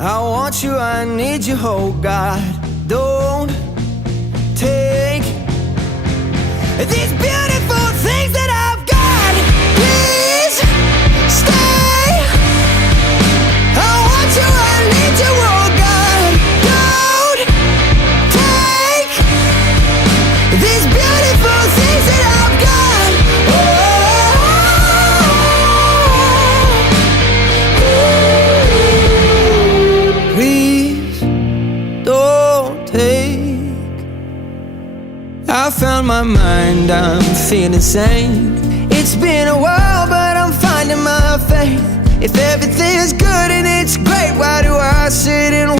I want you, I need you, oh God. Don't take these beautiful things that I've got. Please stay. I want you, I need you, oh God. Don't take these beautiful things that I've got. Please don't take. I found my mind, I'm feeling sane. It's been a while, but I'm finding my faith. If everything's good and it's great, why do I sit and